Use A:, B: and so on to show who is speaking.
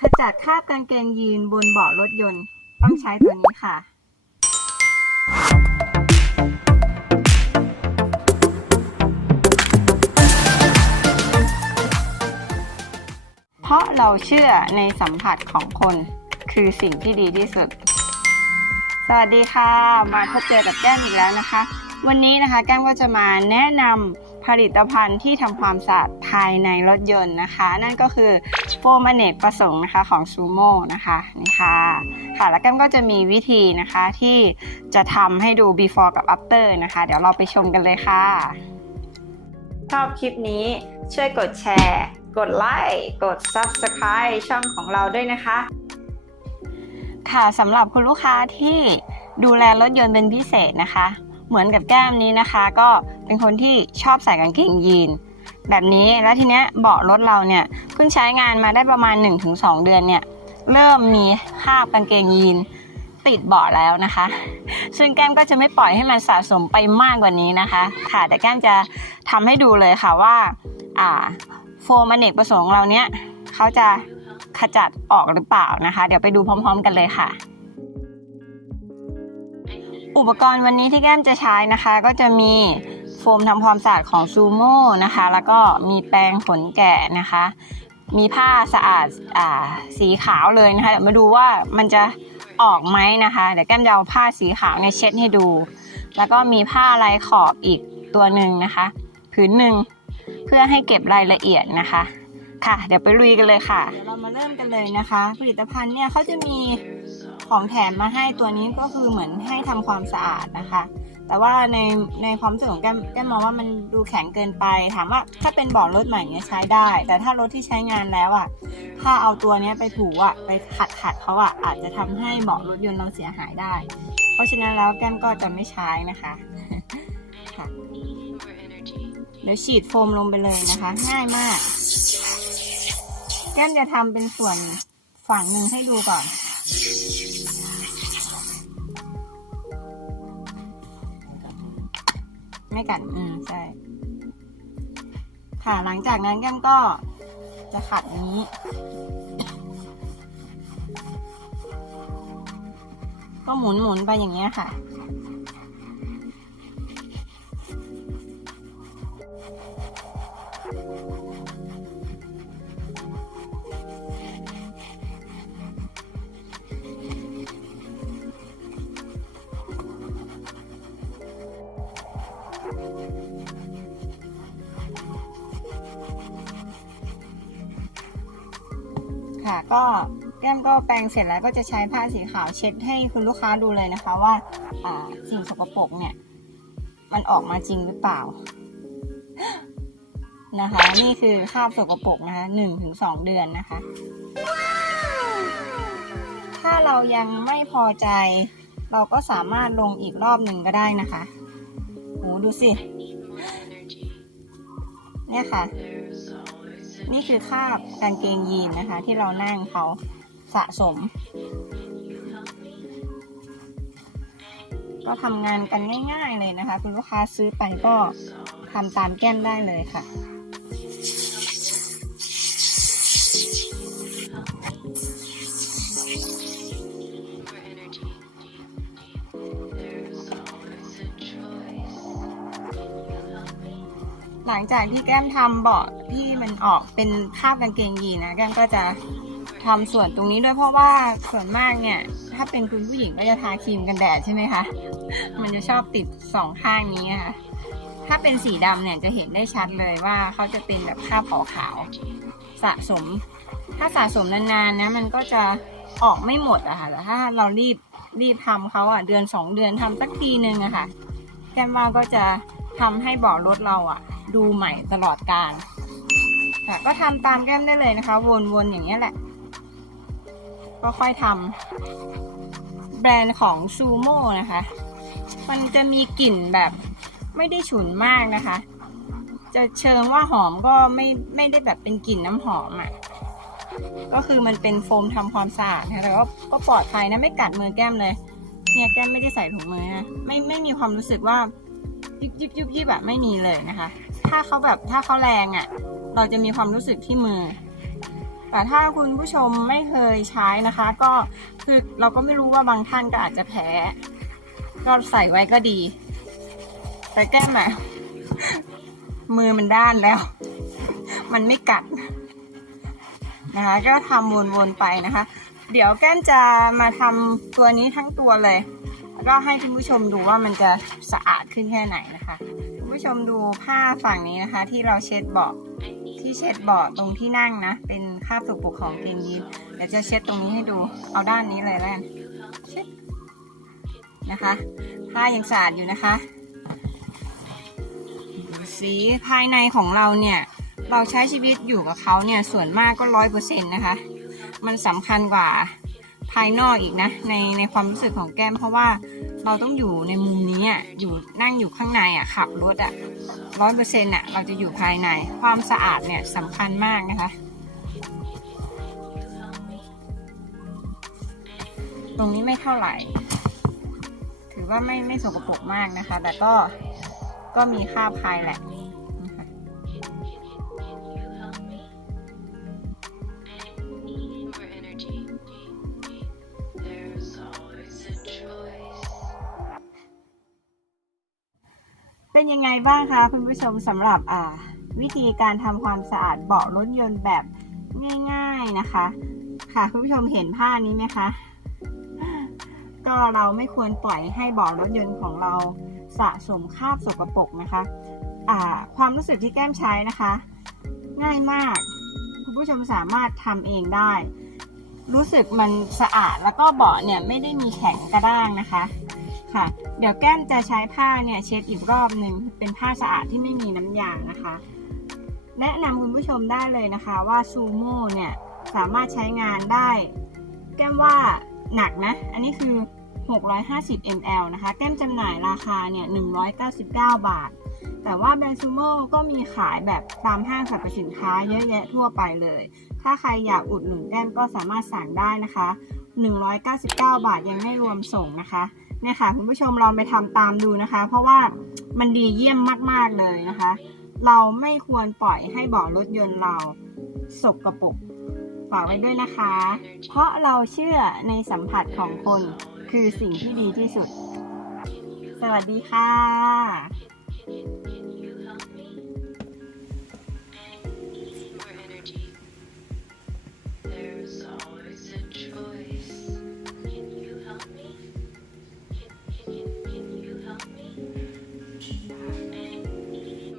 A: ขจัดคราบกางเกงยีนบนเบาะรถยนต์ ต้องใช้ตัวนี้ค่ะเพราะเราเชื่อในสัมผัสของคนคือสิ่งที่ดีที่สุด สวัสดีค่ะ มาพบเจอกับแก้มอีกแล้วนะคะ วันนี้นะคะแก้มก็จะมาแนะนำผลิตภัณฑ์ที่ทำความสะอาดภายในรถยนต์นะคะ นั่นก็คือ โฟมอเนกประสงค์นะคะของซูโม่นะคะนี่ค่ะค่ะแล้วแก้มก็จะมีวิธีนะคะที่จะทำให้ดู before กับ after นะคะ เดี๋ยวเราไปชมกันเลยค่ะ ชอบคลิปนี้ช่วยกดแชร์ กดไลค์ กด subscribe ช่องของเราด้วยนะคะ ค่ะสำหรับคุณลูกค้าที่ดูแลรถยนต์เป็นพิเศษนะคะ เหมือนกับแก้มนี้นะคะ ก็เป็นคนที่ชอบใส่กางเกงยีน แบบนี้แล้วทีเนี้ยเบาะรถเราเนี่ยเพิ่งใช้งานมาได้ประมาณ 1-2 เดือนเนี่ยเริ่มมีคราบกางเกงยีนติดเบาะแล้วนะคะ ซึ่งแก้มก็จะไม่ปล่อยให้มันสะสมไปมากกว่านี้นะคะ ค่ะแต่แก้มจะทำให้ดูเลยค่ะว่าอ่าโฟมอเนกประสงค์เราเนี้ยเขาจะขจัดออกหรือเปล่านะคะ เดี๋ยวไปดูพร้อม ๆ กันเลยค่ะ อุปกรณ์วันนี้ที่แก้มจะใช้นะคะ ก็จะมี ฟมทำความสะอาดของซูโม่นะคะ แล้วก็มีแปรงขนแกะนะคะ มีผ้าสะอาดอ่าสีขาวเลยนะคะเดี๋ยวมาดูว่ามันจะออกไหมนะคะ เดี๋ยวแก้มจะเอาผ้าสีขาวเนี่ยเช็ดให้ดู แล้วก็มีผ้าลายขอบอีกตัวหนึ่งนะคะ ผืนหนึ่งเพื่อให้เก็บรายละเอียดนะคะค่ะ เดี๋ยวไปลุยกันเลยค่ะเดี๋ยวเรามาเริ่มกันเลยนะคะ ผลิตภัณฑ์เนี่ยเขาจะมีของแถมมาให้ตัวนี้ก็คือเหมือนให้ทำความสะอาดนะคะ แต่ว่าในในความรู้สึกของแก้มแก้มมองว่ามันดูแข็งเกินไป ถามว่าถ้าเป็นเบาะรถใหม่เนี่ยใช้ได้ แต่ถ้ารถที่ใช้งานแล้วอะ ถ้าเอาตัวเนี้ยไปถูอะไปขัดขัดเขาอะอาจจะทำให้เบาะรถยนต์เราเสียหายได้ เพราะฉะนั้นแล้วแก้มก็จะไม่ใช้นะคะค่ะเดี๋ยวฉีดโฟมลงไปเลยนะคะ ง่ายมาก แก้มจะทำเป็นส่วนฝั่งหนึ่งให้ดูก่อน ไม่กัดอืมใช่ ค่ะหลังจากนั้นแก้มก็จะขัดอย่างนี้ ก็หมุนหมุนๆไปอย่างเงี้ยค่ะ ค่ะ ก็แก้มก็แปรงเสร็จแล้วก็จะใช้ผ้าสีขาวเช็ดให้คุณลูกค้าดูเลยนะคะว่าอ่าสิ่งสกปรกเนี่ย มันออกมาจริงหรือเปล่านะคะ นี่คือคราบสกปรกนะคะหนึ่งถึงสองเดือนนะคะ ถ้าเรายังไม่พอใจ เราก็สามารถลงอีกรอบหนึ่งก็ได้นะคะโหดูสิ เนี่ยค่ะ นี่คือคาบกางเกงยีนนะคะ ที่เรานั่งเขาสะสม ก็ทำงานกันง่าย ๆเลยนะคะ คุณลูกค้าซื้อไปก็ทำตามแก้มได้เลยค่ะ หลังจากที่แก้มทำเบาะที่มันออกเป็นคราบกางเกงยีนนะแก้มก็จะทำส่วนตรงนี้ด้วยเพราะว่าส่วนมากเนี่ย ถ้าเป็นคุณผู้หญิงก็จะทาครีมกันแดดใช่ไหมคะ มันจะชอบติดสองข้างนี้นะคะถ้าเป็นสีดำเนี่ยจะเห็นได้ชัดเลยว่าเขาจะเป็นแบบคราบขาวๆสะสม ถ้าสะสมนานๆนะมันก็จะออกไม่หมดอะค่ะแต่ถ้าเรารีบรีบทำเขาอะเดือนสองเดือนทำสักทีนึงอะค่ะแก้มว่าก็จะ ทำให้เบาะรถเราอะดูใหม่ตลอดการค่ะก็ทำตามแก้มได้เลยนะคะ วนๆอย่างนี้แหละ ก็ค่อยทำแบรนด์ของซูโม่นะคะ มันจะมีกลิ่นแบบไม่ได้ฉุนมากนะคะ จะเชิงว่าหอมก็ไม่ไม่ได้แบบเป็นกลิ่นน้ำหอมอะ่ะก็คือมันเป็นโฟมทำความสะอาดนะแต่ก็ก็ปลอดภัยนะไม่กัดมือแก้มเลย เนี่ยแก้มไม่ได้ใส่ถุงมือนะไม่ไม่มีความรู้สึกว่า ยิบยิบยิบยิบแบบไม่มีเลยนะคะ ถ้าเขาแบบถ้าเขาแรงอะ่ะ เราจะมีความรู้สึกที่มือ แต่ถ้าคุณผู้ชมไม่เคยใช้นะคะ ก็คือเราก็ไม่รู้ว่าบางท่านก็อาจจะแพ้ ก็ใส่ไว้ก็ดี แต่แก้มอะมือมันด้านแล้ว มันไม่กัดนะคะ ก็ทำวนๆไปนะคะ เดี๋ยวแก้มจะมาทำตัวนี้ทั้งตัวเลย แล้วก็ให้คุณผู้ชมดูว่ามันจะสะอาดขึ้นแค่ไหนนะคะ คุณผู้ชมดูผ้าฝั่งนี้นะคะ ที่เราเช็ดเบาะที่เช็ดเบาะตรงที่นั่งนะ เป็นคราบสกปกของเกงยีนเดี๋ยวจะเช็ดตรงนี้ให้ดูเอาด้านนี้เลยแล้วกันเช็ดนะคะผ้ายังสะอาดอยู่นะคะ สีภายในของเราเนี่ยเราใช้ชีวิตอยู่กับเขาเนี่ยส่วนมากก็ร้อยเปอร์เซ็นต์นะคะ มันสำคัญกว่า ภายนอกอีกนะ ในในความรู้สึกของแก้ม เพราะว่าเราต้องอยู่ในมุมนี้อะอยู่นั่งอยู่ข้างในอะขับรถอะร้อยเปอร์เซ็นต์อะเราจะอยู่ภายในความสะอาดเนี่ยสำคัญมากนะคะตรงนี้ไม่เท่าไหร่ ถือว่าไม่ไม่สกปรกมากนะคะ แต่ก็ก็มีค่าพายแหละนะคะ เป็นยังไงบ้างคะคุณผู้ชมสำหรับอ่าวิธีการทำความสะอาดเบาะรถยนต์แบบง่าย ๆนะคะ ค่ะคุณผู้ชมเห็นผ้านี้ไหมคะก็เราไม่ควรปล่อยให้เบาะรถยนต์ของเราสะสมคราบสกปรกนะคะอ่าความรู้สึกที่แก้มใช้นะคะ ง่ายมากคุณผู้ชมสามารถทำเองได้ รู้สึกมันสะอาดแล้วก็เบาะเนี่ยไม่ได้มีแข็งกระด้างนะคะ ค่ะ เดี๋ยวแก้มจะใช้ผ้าเนี่ยเช็ดอีกรอบหนึ่งเป็นผ้าสะอาดที่ไม่มีน้ำยางนะคะ แนะนำคุณผู้ชมได้เลยนะคะว่าซูโม่เนี่ยสามารถใช้งานได้ แก้มว่าหนักนะ อันนี้คือ 650 ml นะคะ แก้มจำหน่ายราคาเนี่ย199 บาท แต่ว่าแบรนด์ซูโม่ก็มีขายแบบตามห้างสรรพสินค้าเยอะแยะทั่วไปเลย ถ้าใครอยากอุดหนุนแก้มก็สามารถสั่งได้นะคะ 199 บาทยังไม่รวมส่งนะคะ เนี่ยค่ะ คุณผู้ชมลองไปทำตามดูนะคะ เพราะว่ามันดีเยี่ยมมากๆเลยนะคะ เราไม่ควรปล่อยให้เบาะรถยนต์เราสกรปรกฝากไว้ด้วยนะคะ เพราะเราเชื่อในสัมผัสของคนคือสิ่งที่ดีที่สุด สวัสดีค่ะ